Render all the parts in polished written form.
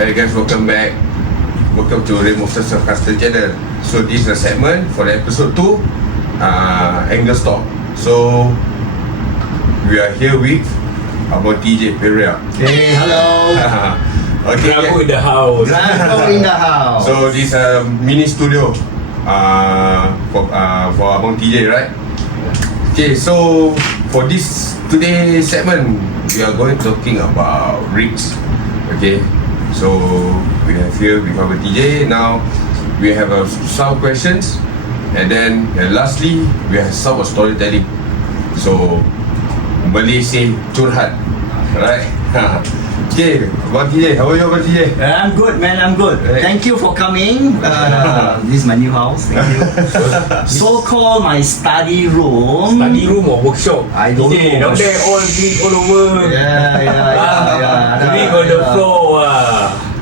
Hey guys, welcome back. Welcome to ReyMonsta Surfcaster channel. So this is a segment for the episode 2, AngleZ Talk. So we are here with Abang TJ Pereira. Hey, hello. Okay. Bravo in the house. Bravo in the house. So this mini studio for Abang TJ, right? Okay, so for this today's segment, we are going talking about rigs. Okay, so we have here with Abang TJ. Now we have some questions, and then lastly we have some storytelling. So Malay say curhat, right? Okay, Abang TJ, how are you, Abang TJ? I'm good, man. I'm good. Right. Thank you for coming. This is my new house. Thank you. So-called my study room. Study room or workshop? I don't know. Down there all over. Yeah. Living on the floor.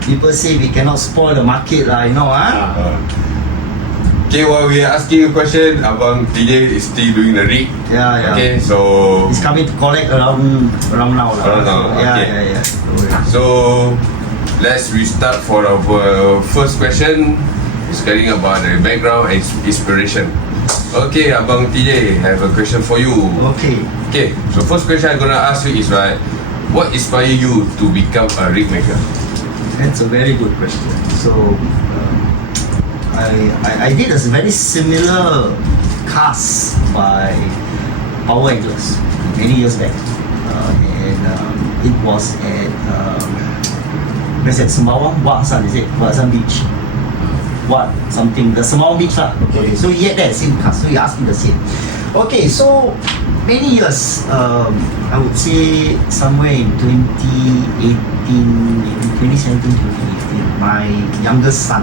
People say we cannot spoil the market, you know, Okay, while we are asking a question, Abang TJ is still doing the rig. Yeah. Okay, so He's coming to collect around now. Around now, okay. Yeah. So let's restart for our first question. It's getting about the background and inspiration. Okay, Abang TJ, I have a question for you. Okay, so first question I'm gonna ask you is right, what inspired you to become a rig maker? That's a very good question. So I did a very similar cast by Power AngleZ many years back, and it was at where's that, Sembawang, Wa'asan, is it? Wa'asan Beach. What something, the Sembawang Beach lah. Okay, so he had that same cast, so he asked me the same. Okay, so many years, I would say somewhere in 2018, maybe 2017, 2018, my youngest son,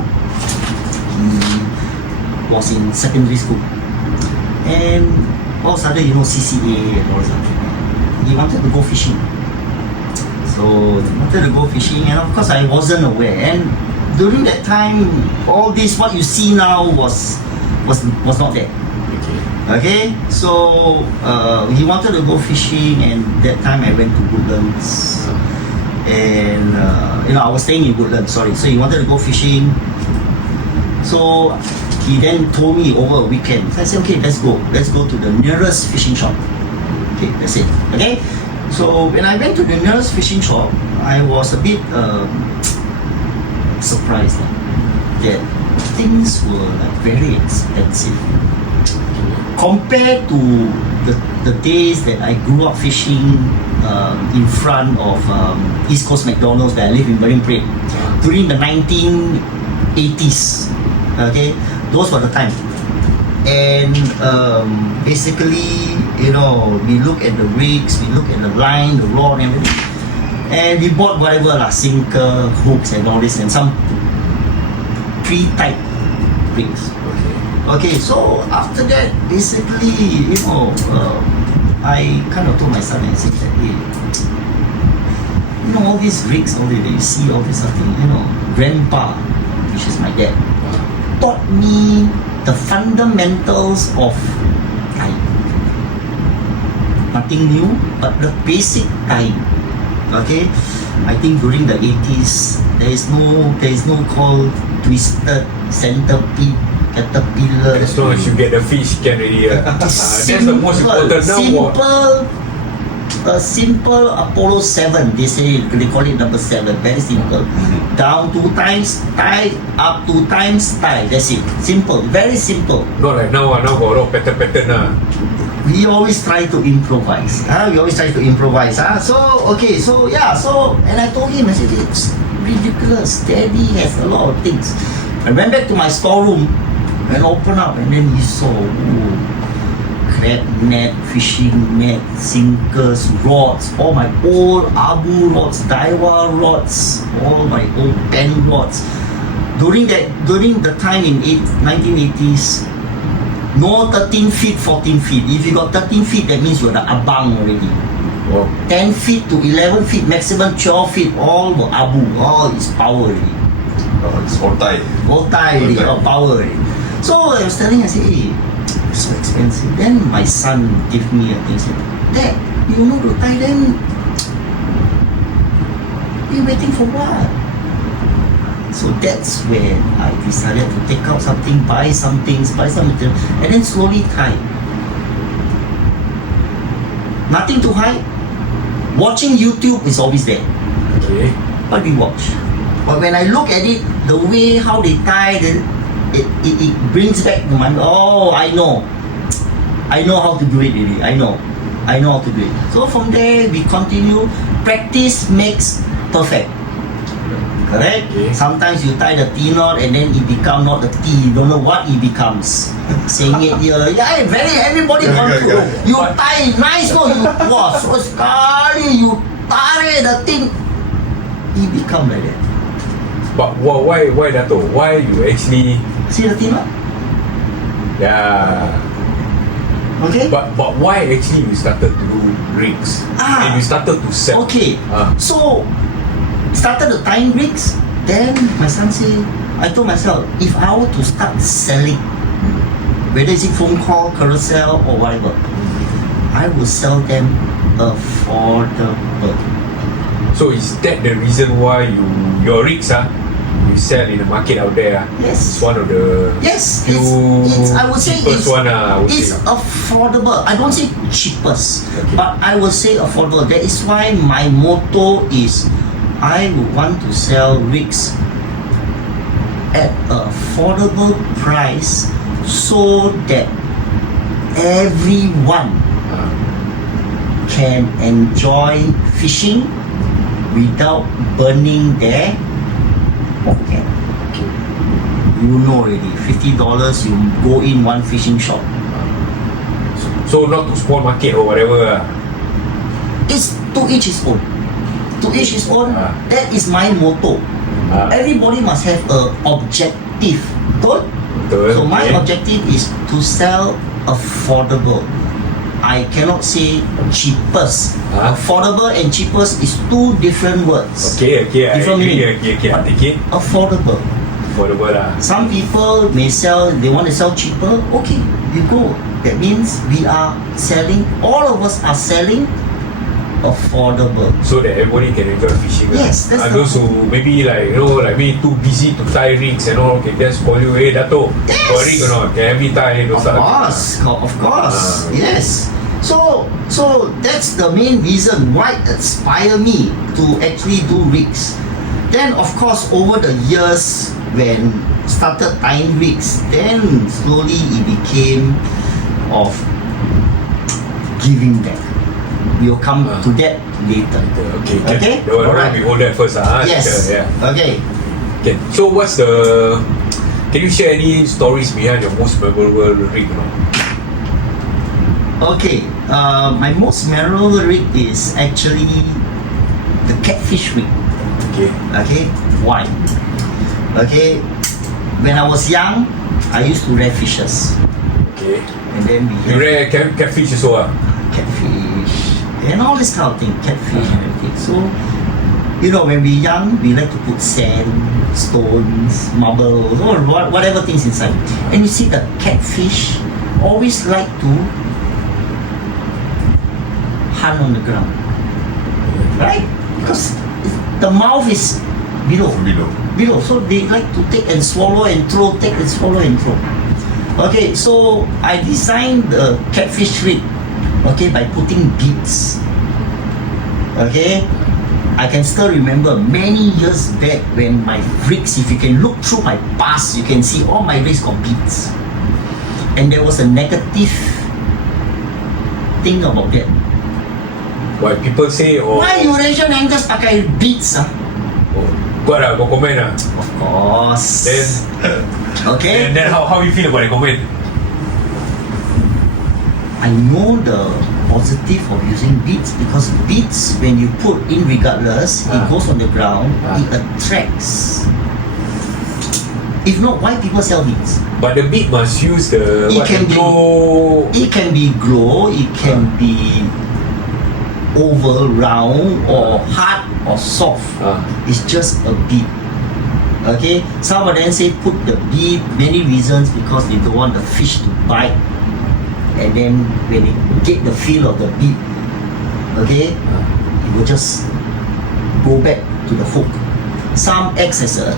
he was in secondary school, and all of a sudden, you know, CCA and all that. He wanted to go fishing. So he wanted to go fishing, and of course I wasn't aware. And during that time, all this what you see now was not there. Okay, so he wanted to go fishing, and that time I went to Woodlands, and I was staying in Woodlands. Sorry, so he wanted to go fishing. So he then told me over a weekend. So I said, okay, let's go to the nearest fishing shop. Okay, that's it. Okay, so when I went to the nearest fishing shop, I was a bit surprised that things were like very expensive compared to the days that I grew up fishing in front of East Coast McDonald's that I live in Marine Parade during the 1980s. Okay, those were the time. And basically, we look at the rigs, we look at the line, the rod, and everything, and we bought whatever sinker, hooks, and all this, and some pre-type rigs. Okay, so after that, basically, I kind of told my son and said that, hey, all these rigs, all that you see, all this thing, Grandpa, which is my dad, taught me the fundamentals of tying. Nothing new, but the basic tying. Okay, I think during the 80s, there is no call twisted, centipede, caterpillar. As long as you get the fish, can already. That's the most important now. Simple Apollo 7, they call it number 7, very simple. Down 2 times, tie, up 2 times, tie. That's it. Simple, very simple. Not like now got a lot of pattern. We always try to improvise. So and I told him, I said, it's ridiculous. Daddy has a lot of things. I went back to my storeroom and opened up, and then he saw crab net, fishing net, sinkers, rods, all my old Abu rods, Daiwa rods, all my old pen rods. During the time in 1980s, no 13 feet, 14 feet. If you got 13 feet, that means you're the abang already. 10 feet to 11 feet, maximum 12 feet, all were Abu, all is power already. It's all tie already, all power already. So I was telling, I said, hey, so expensive. Then my son gave me a thing, said, Dad, you know to tie them. You waiting for what? So that's when I decided to take out something, buy some things, buy some material, and then slowly tie. Nothing to hide. Watching YouTube is always there. Okay. But we watch. But when I look at it, the way how they tie, it brings back to my, oh, I know how to do it really. I know how to do it. So from there we continue. Practice makes perfect. Correct? Okay. Sometimes you tie the T knot and then it becomes not the T. You don't know what it becomes. Saying it here, yeah, everybody gone through. You tie nice, no? You so sekali you tarik the thing, it become like that. But why Dato? Why you actually? See the T knot? Yeah. Okay. But why actually you started to do rigs and you started to sell? Okay. So started the tying rigs. Then my son say, I told myself, if I were to start selling, whether it's phone call, carousel or whatever, I will sell them affordable. So is that the reason why your rigs you sell in the market out there? Yes. It's one of the Yes, few it's I would say cheapest one. I would it's say. affordable. I don't say cheapest, Okay. but I will say affordable. That is why my motto is I would want to sell rigs at affordable price so that everyone can enjoy fishing without burning their pocket. You know already, $50 you go in one fishing shop. So not to small market or whatever. It's to each his own. To each his own. That is my motto. Everybody must have a objective. Good? So my objective is to sell affordable. I cannot say cheapest. Affordable and cheapest is two different words. Okay, Different I agree. meaning. Okay, I take it. Affordable. Affordable Some people may sell, they want to sell cheaper. Okay, you go. That means we are selling, all of us are selling affordable. So that everybody can enjoy fishing. Yes, that's those who maybe like me too busy to tie rigs and all, can just call you, hey Dato, for rig or not? Can every tie those Of course, yes. So that's the main reason why it inspired me to actually do rigs. Then of course over the years when started tying rigs, then slowly it became of giving back. We'll come to that later. Okay? We hold that first. Yes. Yeah. Okay. So can you share any stories behind your most memorable rig? Okay. My most memorable rig is actually the catfish rig. Okay. Why? Okay. When I was young, I used to rear fishes. Okay. And then we You rear catfish also? Catfish and all this kind of thing, catfish and everything. So, when we're young, we like to put sand, stones, marbles, or whatever things inside. And you see the catfish always like to hunt on the ground, right? Because the mouth is below. So they like to take and swallow and throw, take and swallow and throw. Okay, so I designed the catfish rig, by putting beads. Okay, I can still remember many years back when my rigs, if you can look through my past, you can see all my rigs got beads. And there was a negative thing about that. Why people say Why Eurasian anglers pakai beads? Kau komen lah. Of course. Then okay. And then how you feel about the comment? I know the positive of using beads because beads, when you put in regardless, it goes on the ground, it attracts. If not, why people sell beads? But the bead must use the glow. It can be glow, it can be oval, round, or hard or soft. It's just a bead. Okay, some of them say put the bead, many reasons, because they don't want the fish to bite. And then when they get the feel of the bead, it will just go back to the hook. Some acts as a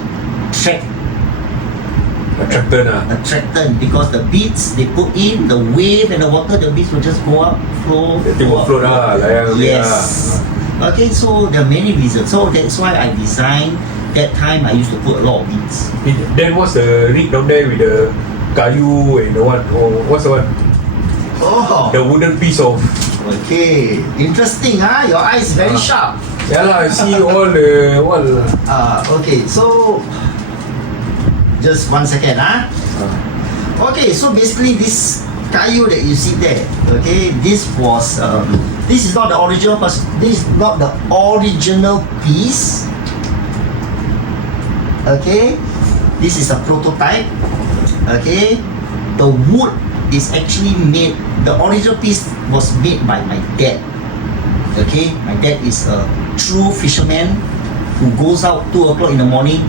attractant because the beads they put in the wave and the water, the beads will just go up, flow. They will float lah, layang. Yes. Okay, so there are many reasons. So that's why I designed. That time I used to put a lot of beads. Then what's the rig down there with the kayu and the one? Oh, what's the one? Oh. The wooden piece of. Okay, interesting, huh? Your eyes very sharp. Yeah lah, I see all the what? Okay, so just 1 second, huh? Okay, so basically this kayu that you see there, okay, this was this is not the original, this is not the original piece. Okay, this is a prototype. Okay, the wood is actually made. The original piece was made by my dad. Okay, my dad is a true fisherman who goes out 2 o'clock in the morning,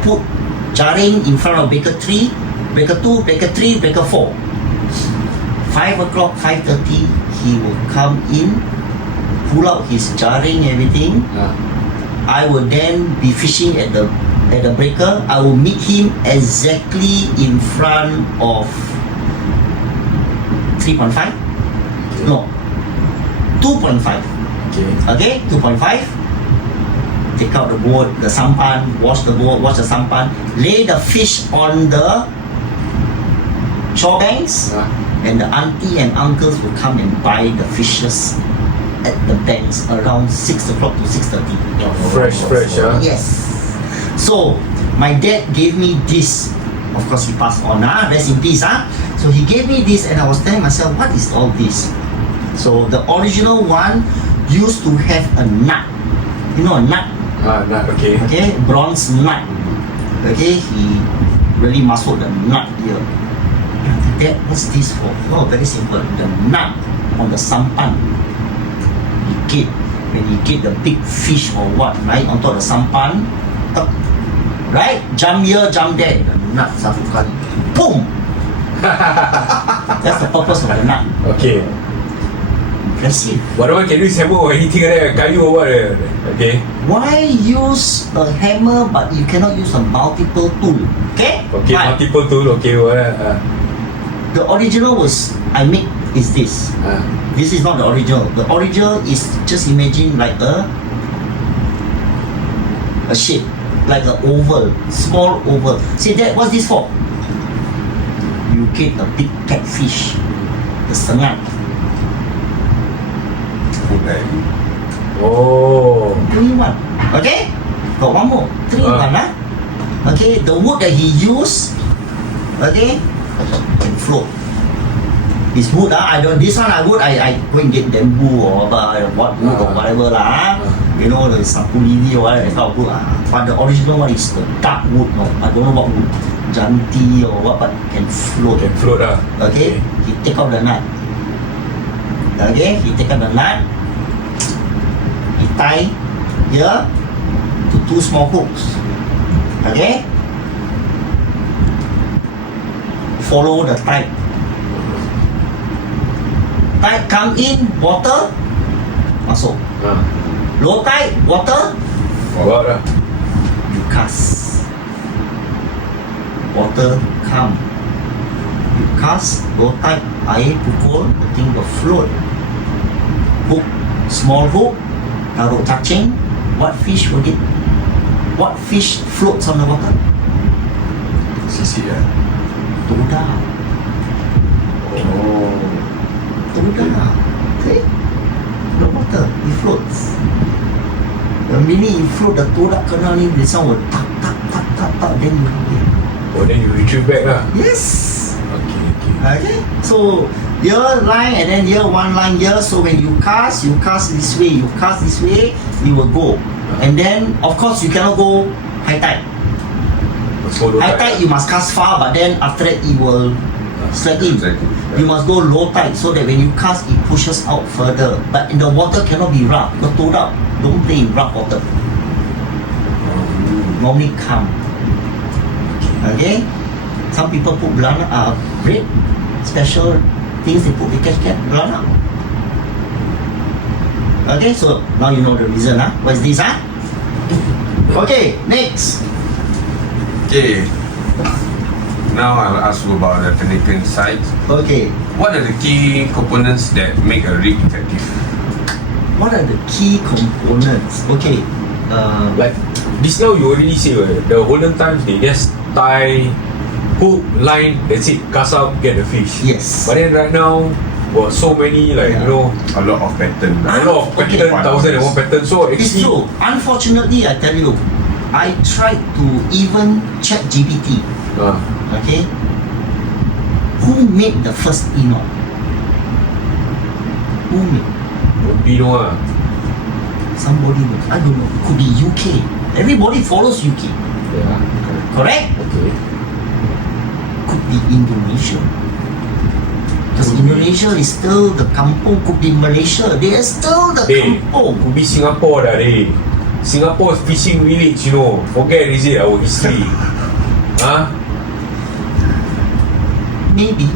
put jaring in front of breaker 3, breaker 2, breaker 3, breaker 4. 5 o'clock, 5:30, he will come in, pull out his jaring, everything. I will then be fishing at the breaker. I will meet him exactly in front of 3.5. No, 2.5. Okay, 2.5. Take out the boat, the sampan, wash the boat, wash the sampan, lay the fish on the shore banks, and the auntie and uncles will come and buy the fishes at the banks around 6 o'clock to 6:30. Fresh, Yes. So my dad gave me this. Of course, he passed on. Rest in peace. So he gave me this, and I was telling myself, what is all this? So the original one used to have a nut. You know a nut? Nut, okay. Okay, bronze nut. Okay, he really masuk the nut here. Dad, what's this for? Oh, very simple. The nut on the sampan. When you get the big fish or what, right, on top of the sampan, right, jump here, jump there, the nut satu kali, boom. That's the purpose of the nut. Okay. Impressive. Whatever can use hammer or anything like that, kayu or what? Okay. Why use a hammer but you cannot use a multiple tool? Okay? Okay, Fine. multiple tool. Okay, what? The original I make is this. This is not the original. The original is just imagine like a shape, like an oval, small oval. See that? What's this for? You get a big catfish, the sengat. Oh. 3 in 1. Okay? Got one more. 3 in 1, Okay, the wood that he used, okay, can float. His wood, this one I go and get bamboo or what wood or whatever You know, the sapulili or whatever, that kind of wood. But the original one is the dark wood, no? I don't know what wood. Janti or what, but can float. Can float Okay, he take out the nut. Okay, he take out the nut. He tie here to 2 small hooks. Okay? Follow the tide. Tide come in, water masuk. Low tide, water Bawa dah. you cast. Water come. You cast, low tide, air pukul, the thing will float. Hook, small hook, taruh cacing. What fish will get? What fish floats on the water? Sisi Toda. Toda. See? The water, it floats. The minute you float, the toda kena ni, the sound will tak, then you get. Oh, then you retrieve back lah. Yes. Okay. Okay. So here line and then here one line here. So when you cast this way, you cast this way, you will go. And then of course you cannot go high tide. High tide you must cast far, but then after that it will slack in. You must go low tide so that when you cast it pushes out further. But in the water cannot be rough because towed up. Don't play in rough water. Normally calm. Okay. Some people put banana, bread, special things they put, they catch banana. Okay, so now you know the reason, What is this, Okay, next. Okay. Now I'll ask you about the technical side. Okay. What are the key components that make a rig effective? What are the key components? Okay. Like this now you already say the olden times they just tie hook, line, that's it, cast out, get the fish. Yes. But then right now, got so many Yeah. A lot of pattern. a lot of pattern, 1001 pattern. So It's actually, true. Unfortunately, I tell you, I tried to even check GPT. Okay. Who made the first E-knot? Who made? Bino Somebody knows. I don't know. Could be UK. Everybody follows UK. yeah, Correct? okay. Could be Indonesia. Because Indonesia is still the kampung. Could be Malaysia. They are still the kampung. Could be Singapore dah dey. Singapore fishing village, you know. Forget is it our history. Maybe.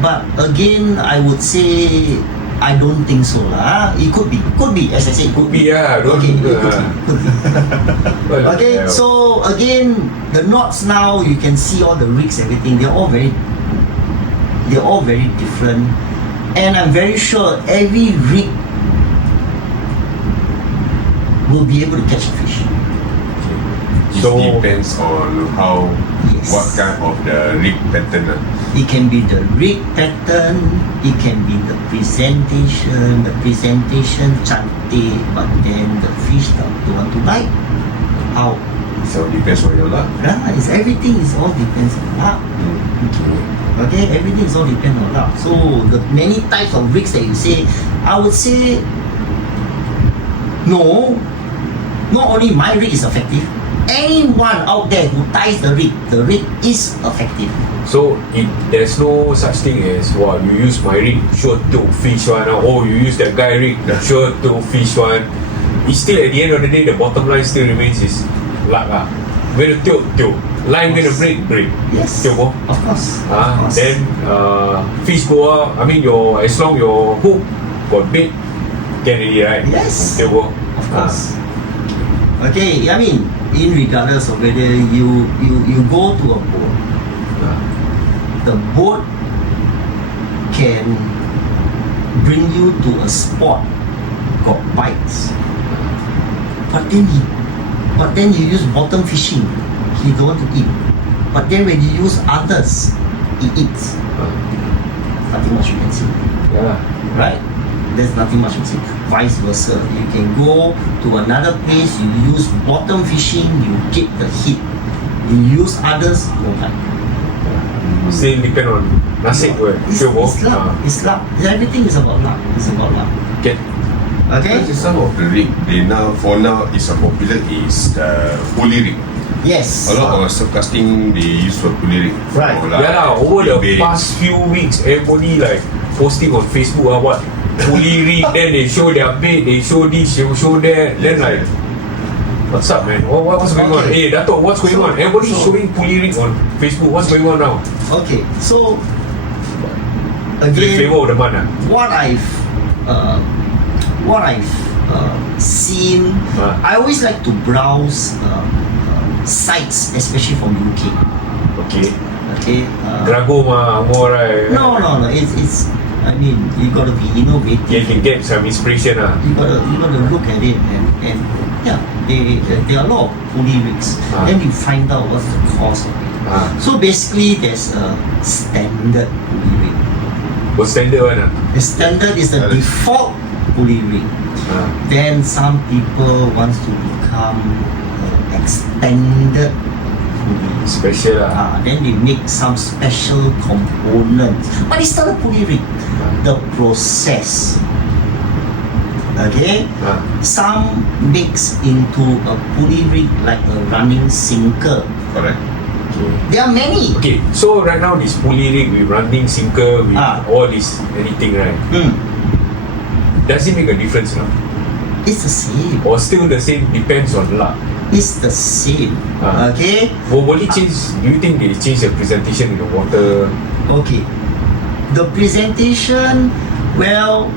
But again, I would say I don't think so lah. It could be. As I said, it could be. Yeah, don't. Okay, it could be. Well, Okay, yeah. so again, the knots now you can see all the rigs, everything. They're all very different, and I'm very sure every rig will be able to catch a fish. It So- depends on how, Yes. what kind of the rig pattern. It can be the rig pattern, it can be the presentation cantik, but then the fish don't want to bite. How? So depends on your luck. Right, everything is all depends on luck. Okay, everything is all depends on luck. So the many types of rigs that you say, I would say no. Not only my rig is effective, anyone out there who ties the rig is effective. So there's no such thing as you use my rig, sure to fish one. Oh, you use that guy rig, sure to fish one. It's still at the end of the day, the bottom line still remains is luck lah. When to tilt. Line when to break. Yes. Tilt mo. Of course. Of course. Then fish go out. I mean as long your hook got bait, can already, right? Yes. Tilt mo. Of course. Okay, I mean, regardless of whether you go to a boat, the boat can bring you to a spot got bites. But then you use bottom fishing, he don't want to eat. But then when you use others, he eats. Nothing much you can see. Yeah. Right? There's nothing much to say. Vice versa. You can go to another place, you use bottom fishing, you get the hit. You use others, no bite. Still depend on nasib ke. It's luck. It's luck. Everything is about luck. It's about luck. Okay. Okay? Some of the rig, for now is a popular is the pulley rig. Yes. A lot of surfcasting they use for pulley rig. Right. For Yeah lah, over the big past few weeks, everybody like posting on Facebook what fully rig, then they show their bait, they show this, they show that, then like, what's up man? What's going on? Okay. Hey Dato', what's going on? Everybody So- showing pulley rig on Facebook, what's going on now? Okay. So The again, flavor of the month what I've seen, I always like to browse sites, especially from UK. Okay. Okay. Drago more right? No. It's. I mean, you gotta be You innovative. can get some inspiration You gotta look at it and yeah, there are a lot of pulley rigs. Then you find out what's the cost of it. So basically, there's a standard pulley rig. What's standard one The standard is the default pulley rig. Then some people wants to become extended pulley. Special lah. Then they make some special components, but it's still a pulley rig. The process, okay, some mix into a pulley rig like a running sinker. Correct. There are many. Okay, so right now this pulley rig with running sinker with all this anything right? Does it make a difference now? It's the same. Or still the same, depends on luck? It's the same. Okay. Will it change? Do you think they change the presentation in the water? Okay. The presentation, well,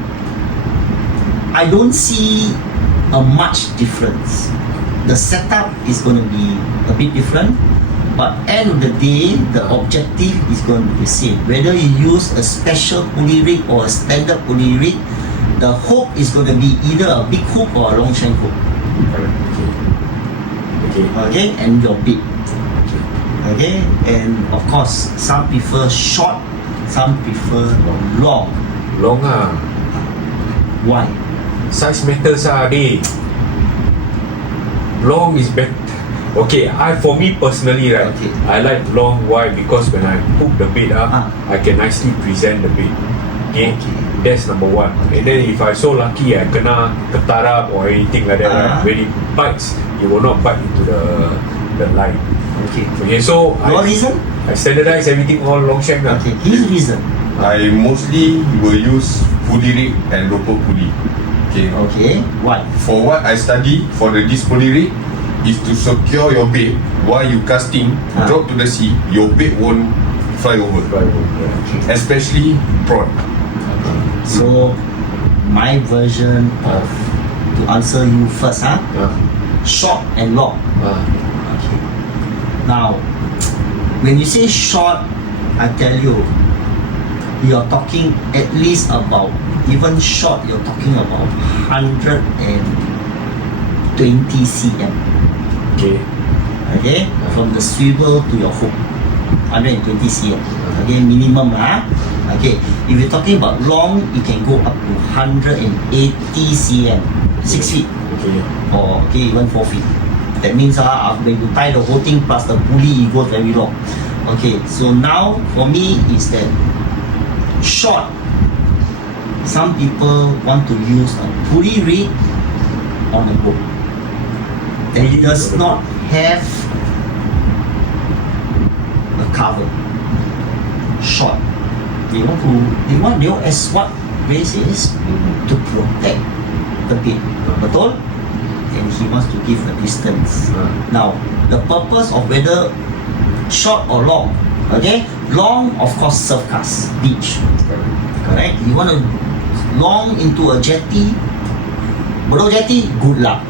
I don't see a much difference. the setup is going to be a bit different, but end of the day, the objective is going to be the same. Whether you use a special pulley rig or a standard pulley rig, the hook is going to be either a big hook or a long shank hook. Okay, and your bit. Okay, and of course, some prefer short, some prefer long. Long ah. Why? Size matters ah, dey. Long is better. Okay, for me personally, right, Okay. I like long. Why? Because when I hook the bait up, I can nicely present the bait. Okay, that's number one. And then if I so lucky I kena ketarap or anything like that, right, when it bites, it will not bite into the line. Okay, so Your reason? I standardize everything all long shank lah. Okay, his reason. I mostly will use pulley rig and roper pulley. Okay, why? For what I study for this pulley rig is to secure your bait while you casting, drop to the sea, your bait won't fly over. Especially prawn. So, my version of to answer you first, short and long. Okay. Now, when you say short, I tell you, you're talking at least about, even short, you're talking about 120 cm. Okay, from the swivel to your hook, 120 cm. Okay, minimum Okay, if you're talking about long, it can go up to 180 cm, 6 feet. Or even 4 feet. That means when you tie the whole thing plus the pulley, it goes very long. Okay, so now for me is that short. Some people want to use a pulley rig on a boat that does not have a cover. Short. They want as what Ray says, to protect the bait. Betul? And he wants to give a distance. Now, the purpose of whether short or long, okay? Long, of course, surf cast, beach. Correct? You want to long into a jetty, Bedok jetty, good luck.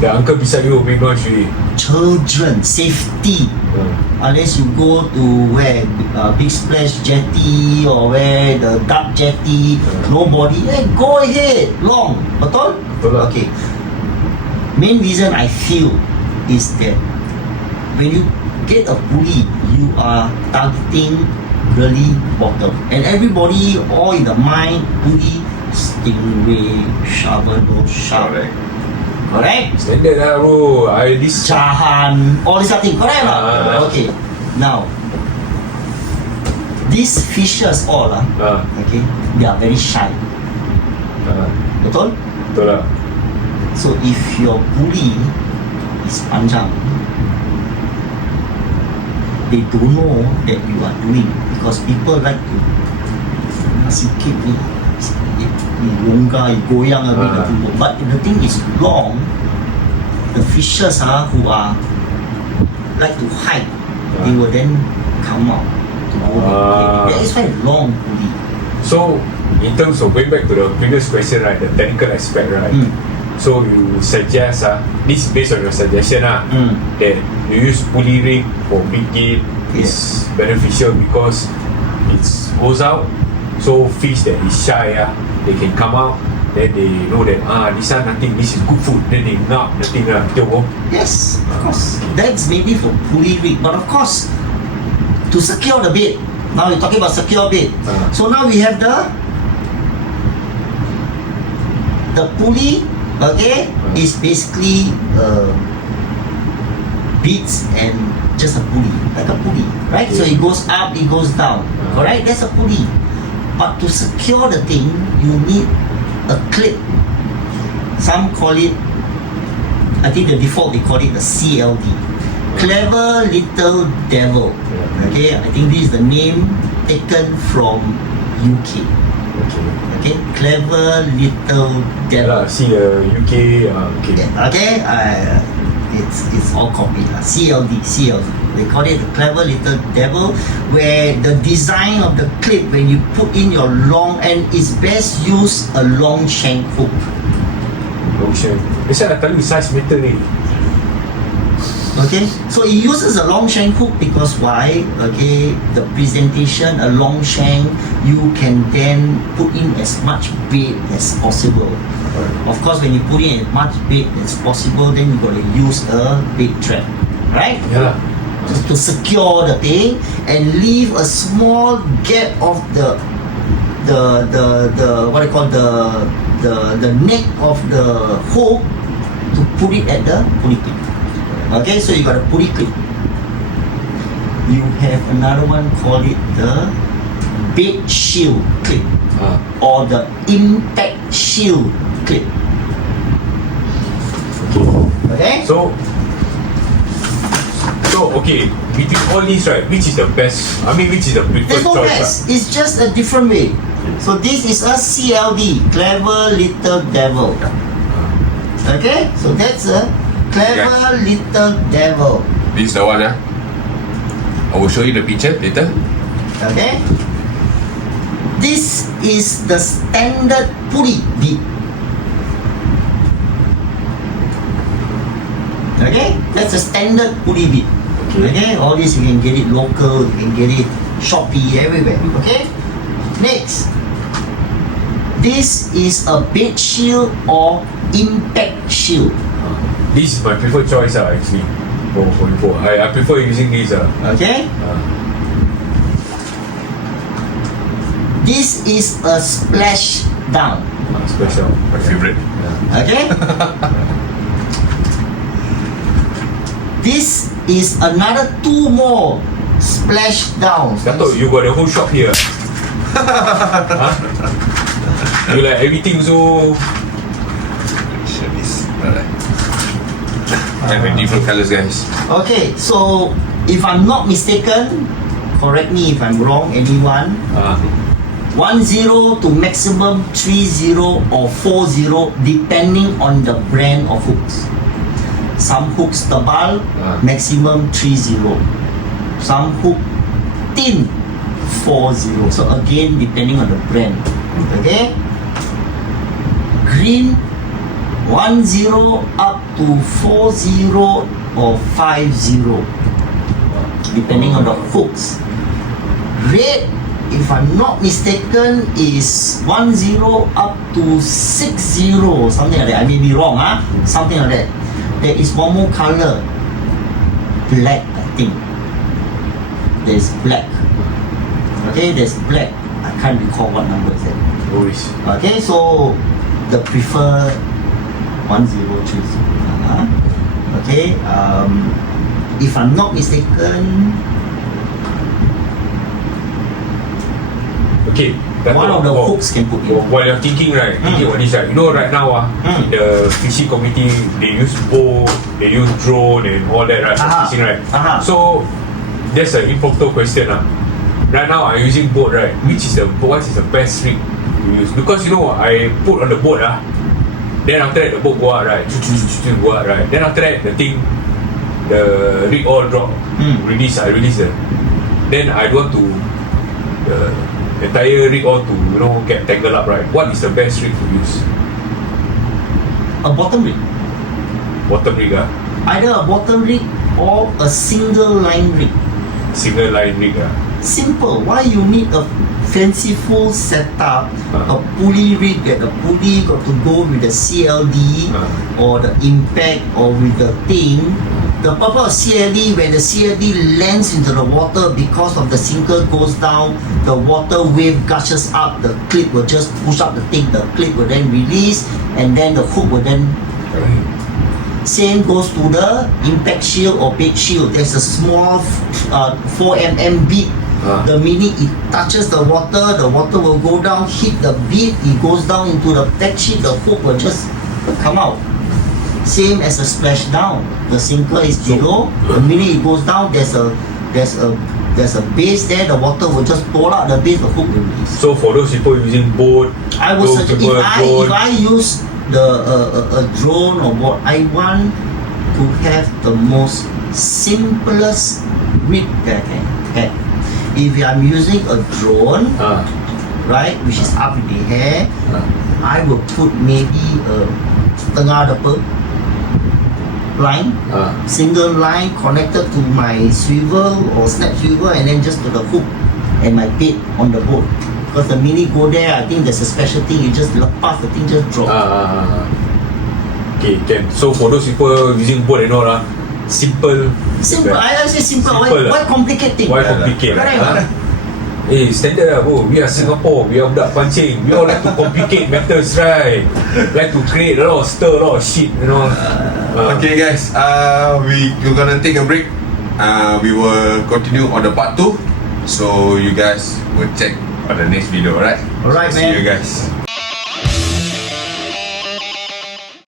The uncle beside you big noise really. Children, safety. Unless you go to where Big Splash jetty or where the Dark jetty, nobody, go ahead, long. Betul? Okay. Main reason I feel is that when you get a pulley, you are targeting really bottom. And everybody all in the mind, pulley, stingray, shovel, shark. Correct? Standard lah bro. Jahan, all these things. Correct lah? Okay. Now, these fishes all okay, they are very shy. Betul? Betul lah. So if your pulley is panjang, they don't know that you are doing, because people like to sikit ni longgar, goyang a bit, but the thing is long. The fishes who are like to hide, they will then come out to go and play. That is why long pulley. So, in terms of going back to the previous question, right, the technical aspect, right? So you suggest, this is based on your suggestion, that you use pulley rig for big game is beneficial because it goes out. So fish that is shy, they can come out. Then they know that this one nothing, this is good food. Then they knock the thing Yes, of course. That's maybe for pulley rig, but of course, to secure the bait. Now we're talking about secure bait. So now we have the pulley. Okay, is basically beads and just a pulley, like a pulley, right? So it goes up, it goes down. Correct? That's a pulley. But to secure the thing, you need a clip. Some call it, I think the default they call it the CLD. Clever Little Devil. Okay, I think this is the name taken from UK. Okay, Clever Little Devil. See the UK. Okay, it's all copied. CLD. They call it the Clever Little Devil, where the design of the clip, when you put in your long end, is best use a long shank hook. long shank. That's why I tell you size matter ni. Okay, so it uses a long shank hook because why? Okay, the presentation, a long shank, you can then put in as much bait as possible. Of course, when you put in as much bait as possible, then you got to use a bait trap, right? Yeah. Just to secure the thing and leave a small gap of the what I call the neck of the hook to put it at the pulley clip. Okay, so you got a pulley clip. You have another one, call it the bait shield clip or the impact shield clip. Okay? So okay, between all these, right, which is the best? I mean, which is the preferred There's no choice? best. It's just a different way. So this is a CLD, Clever Little Devil. Okay? So that's a Clever Little Devil. This is the one, I will show you the picture later. Okay? This is the standard pulley bead. Okay? That's a standard pulley bead. Okay? All this you can get it local, you can get it Shopee, everywhere. Okay? Next. This is a bait shield or impact shield. This is my preferred choice, actually. For I prefer using this. Okay? This is a splash down. Special. My favorite. Okay? This is another 2 more splash downs. I thought you got the whole shop here. Huh? You like everything so. Show this. Alright. And with different colors, guys. Okay, so if I'm not mistaken, correct me if I'm wrong, anyone. 10 to maximum 30 or 40 depending on the brand of hooks. Some hooks tebal, maximum 30. Some hook thin, 40. So again, depending on the brand. Okay? Green, 10 up to 40 or 50, depending on the hooks. Red, if I'm not mistaken, is 10 up to 60, something like that. I may be wrong, something like that. There is one more color, black, I think. There's black. Okay, there's black. I can't recall what number is that. Always. Okay, so the preferred 1030. Okay, if I'm not mistaken, Okay. one of the hooks can put in. While you're thinking, right, thinking about this, right, you know, right now, in the fishing community, they use boat, they use drone and all that, right, for fishing, right? So, that's an important question, Right now, I'm using boat, right? What is the best rig to use? Because, you know, I put on the boat, then after that, the boat go out, right? Go out, right? Then after that, the rig all drop. I release it. Then I don't want to the entire rig all to, you know, get tangled up, right? What is the best rig to use? A bottom rig. Bottom rig, Either a bottom rig or a single line rig. Single line rig, Simple. Why you need a fanciful setup, a pulley rig that the pulley got to go with the CLD or the impact or with the thing. The purpose of CLD, when the CLD lands into the water, because of the sinker goes down, the water wave gushes up, the clip will just push up the thing, the clip will then release, and then the hook will then. Same goes to the impact shield or bait shield. There's a small 4mm bead. The minute it touches the water will go down, hit the bead, it goes down into the back sheet, the hook will just come out. Same as a splash down. The sinker is below. The minute it goes down, there's a base there. The water will just pull out the base. The hook will release. So for those people using boat, I would suggest if I use a drone or what, I want to have the most simplest rig that I can have. If I'm using a drone, right, which is up in the air, I will put maybe a setengah ada apa line, single line connected to my swivel or snap swivel, and then just to the hook and my bait on the boat. Because the minute go there, I think there's a special thing. You just lepas, the thing just drop. Okay, can. So for those people using boat and all, simple. Simple. I say simple. Why complicate thing? Why complicate? Correct. Standard lah bro. We are Singapore. We are budak pancing. We all like to complicate matters, right? Like to create a lot of stir, a lot of shit, you know. Okay guys, we're gonna take a break. We will continue on the part 2. So you guys will check on the next video, alright? Alright, See man. you guys.